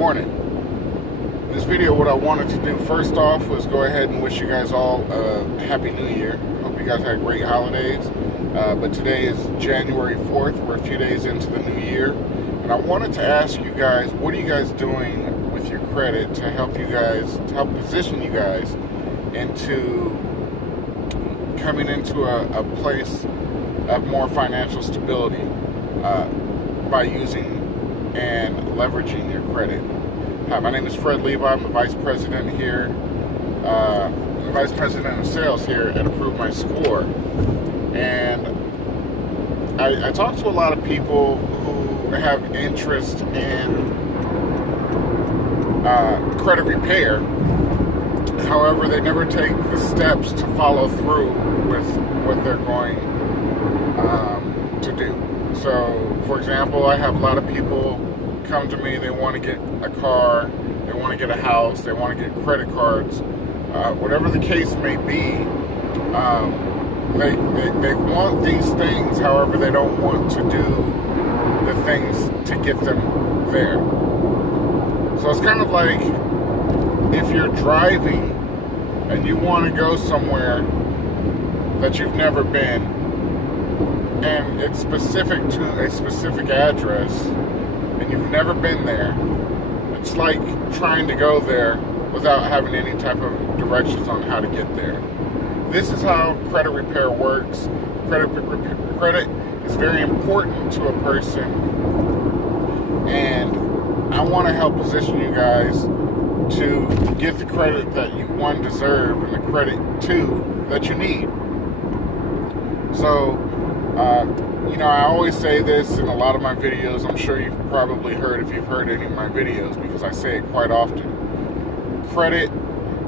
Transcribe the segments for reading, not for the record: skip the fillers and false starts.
Morning. In this video, what I wanted to do first off was go ahead and wish you guys all a Happy New Year. Hope you guys had great holidays. But today is January 4th. We're a few days into the new year. And I wanted to ask you guys, what are you guys doing with your credit to help position you guys into coming into a place of more financial stability by using and leveraging your credit. Hi, my name is Fred Livai. I'm the Vice President here, the Vice President of Sales here at Approve My Score. And I talk to a lot of people who have interest in credit repair. However, they never take the steps to follow through with what they're going to do. So, for example, I have a lot of people come to me, they want to get a car, they want to get a house, they want to get credit cards, whatever the case may be. They want these things, however, they don't want to do the things to get them there. So it's kind of like if you're driving and you want to go somewhere that you've never been, and it's specific to a specific address, and you've never been there, it's like trying to go there without having any type of directions on how to get there. This is how credit repair works. Credit is very important to a person, and I want to help position you guys to get the credit that you, one, deserve, and the credit, two, that you need. So, I always say this in a lot of my videos. I'm sure you've probably heard if you've heard any of my videos, because I say it quite often. Credit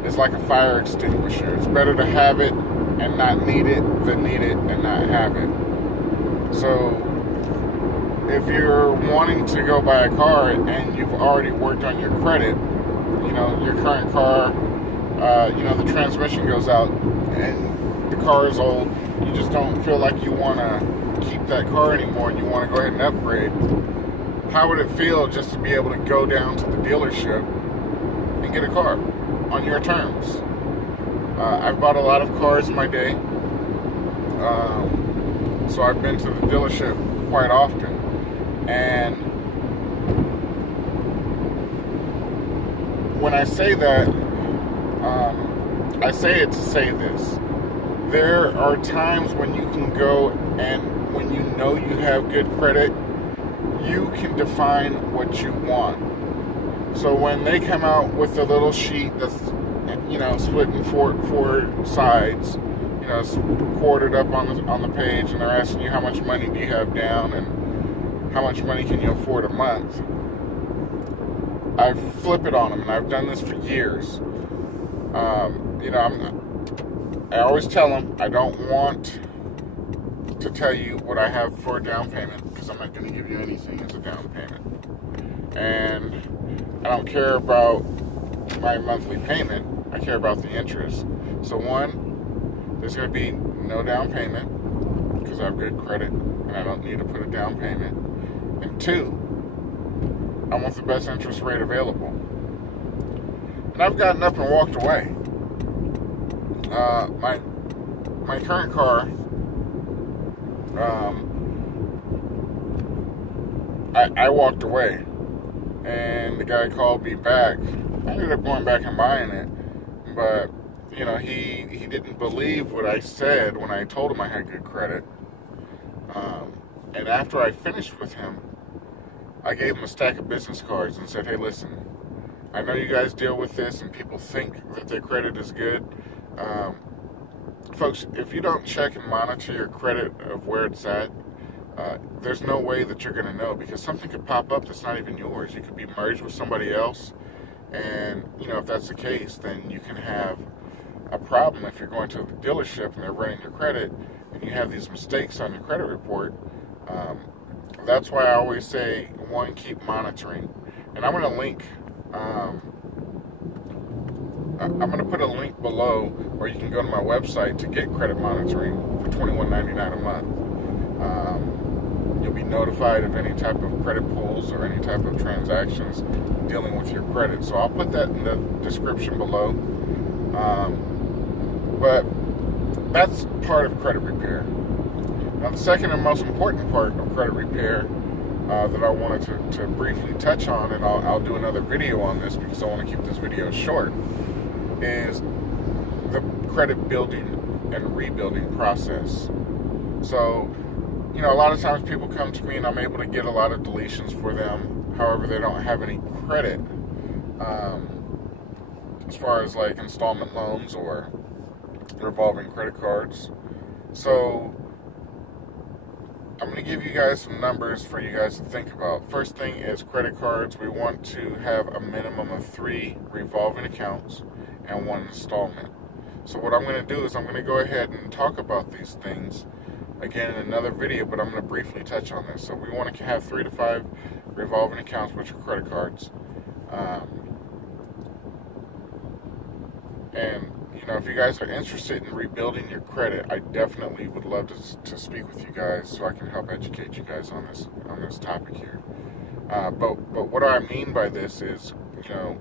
is like a fire extinguisher. It's better to have it and not need it than need it and not have it. So, if you're wanting to go buy a car and you've already worked on your credit, your current car, the transmission goes out and the car is old, you just don't feel like you want to keep that car anymore and you want to go ahead and upgrade, how would it feel just to be able to go down to the dealership and get a car on your terms? I've bought a lot of cars in my day, so I've been to the dealership quite often, and when I say that, I say it to say this. There are times when you can go, and when you know you have good credit, you can define what you want. So when they come out with a little sheet that's, split in four sides, it's quartered up on the page, and they're asking you how much money do you have down and how much money can you afford a month, I flip it on them, and I've done this for years. I always tell them I don't want to tell you what I have for a down payment, because I'm not going to give you anything as a down payment. And I don't care about my monthly payment. I care about the interest. So one, there's going to be no down payment because I have good credit and I don't need to put a down payment. And two, I want the best interest rate available. And I've gotten up and walked away. My current car, I walked away, and the guy called me back. I ended up going back and buying it, but he didn't believe what I said when I told him I had good credit. And after I finished with him, I gave him a stack of business cards and said, "Hey, listen, I know you guys deal with this and people think that their credit is good. Folks, if you don't check and monitor your credit of where it's at, there's no way that you're going to know, because something could pop up that's not even yours. You could be merged with somebody else, and if that's the case, then you can have a problem if you're going to the dealership and they're running your credit and you have these mistakes on your credit report." That's why I always say, one, keep monitoring. And I'm going to link, I'm going to put a link below where you can go to my website to get credit monitoring for $21.99 a month. You'll be notified of any type of credit pulls or any type of transactions dealing with your credit. So I'll put that in the description below. But that's part of credit repair. Now, the second and most important part of credit repair that I wanted to briefly touch on, and I'll do another video on this because I want to keep this video short, is the credit building and rebuilding process. So, a lot of times people come to me and I'm able to get a lot of deletions for them. However, they don't have any credit as far as like installment loans or revolving credit cards. So I'm going to give you guys some numbers for you guys to think about. First thing is credit cards. We want to have a minimum of 3 revolving accounts and 1 installment. So what I'm going to do is I'm going to go ahead and talk about these things again in another video, but I'm going to briefly touch on this. So we want to have 3 to 5 revolving accounts, which are credit cards. And if you guys are interested in rebuilding your credit, I definitely would love to speak with you guys so I can help educate you guys on this topic here. But what I mean by this is, 3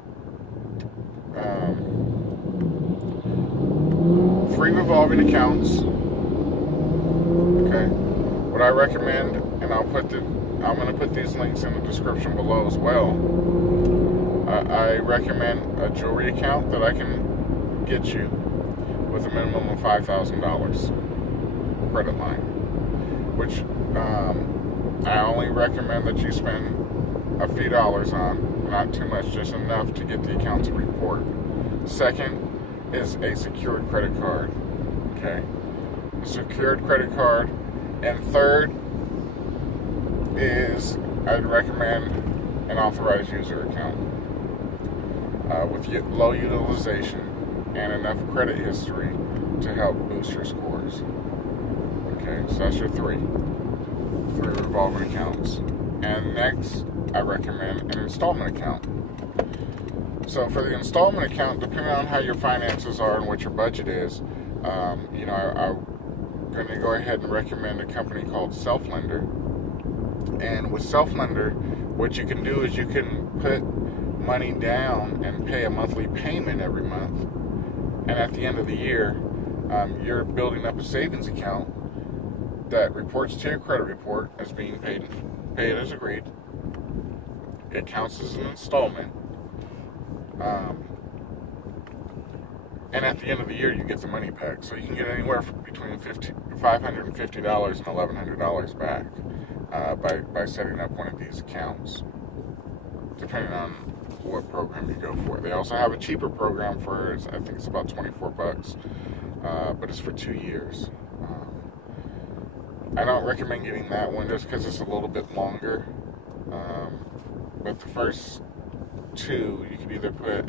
revolving accounts. Okay. What I recommend, and I'm going to put these links in the description below as well. I recommend a jewelry account that I can get you with a minimum of $5,000 credit line, which I only recommend that you spend a few dollars on, not too much, just enough to get the account to report. Second is a secured credit card. Okay, a secured credit card. And third is I'd recommend an authorized user account with low utilization and enough credit history to help boost your scores. Okay, so that's your 3 revolving accounts. And next, I recommend an installment account. So for the installment account, depending on how your finances are and what your budget is, I'm going to go ahead and recommend a company called Self-Lender. And with Self-Lender, what you can do is you can put money down and pay a monthly payment every month. And at the end of the year, you're building up a savings account that reports to your credit report as being paid as agreed. It counts as an installment. And at the end of the year, you get the money back. So you can get anywhere from between $550 and $1,100 back by setting up one of these accounts, depending on what program you go for. They also have a cheaper program for, I think it's about $24, but it's for 2 years. I don't recommend getting that one just because it's a little bit longer. But the first 2, you can either put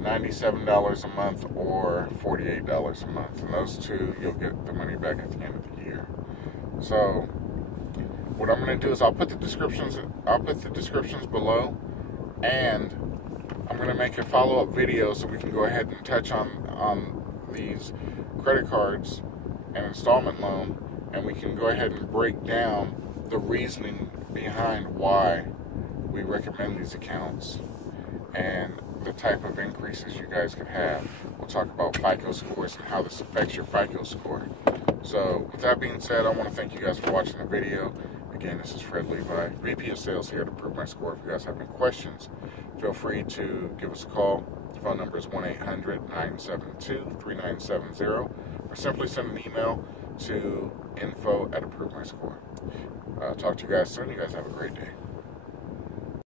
$97 a month or $48 a month. And those 2, you'll get the money back at the end of the year. So what I'm going to do is I'll put the descriptions below, and I'm going to make a follow-up video so we can go ahead and touch on these credit cards and installment loan, and we can go ahead and break down the reasoning behind why we recommend these accounts and the type of increases you guys can have. We'll talk about FICO scores and how this affects your FICO score. So with that being said, I want to thank you guys for watching the video. Again, this is Fred Levi, VP of Sales here to Improve My Score. If you guys have any questions, feel free to give us a call. The phone number is 1-800-972-3970, or simply send an email to info@ImproveMyScore. Talk to you guys soon. You guys have a great day.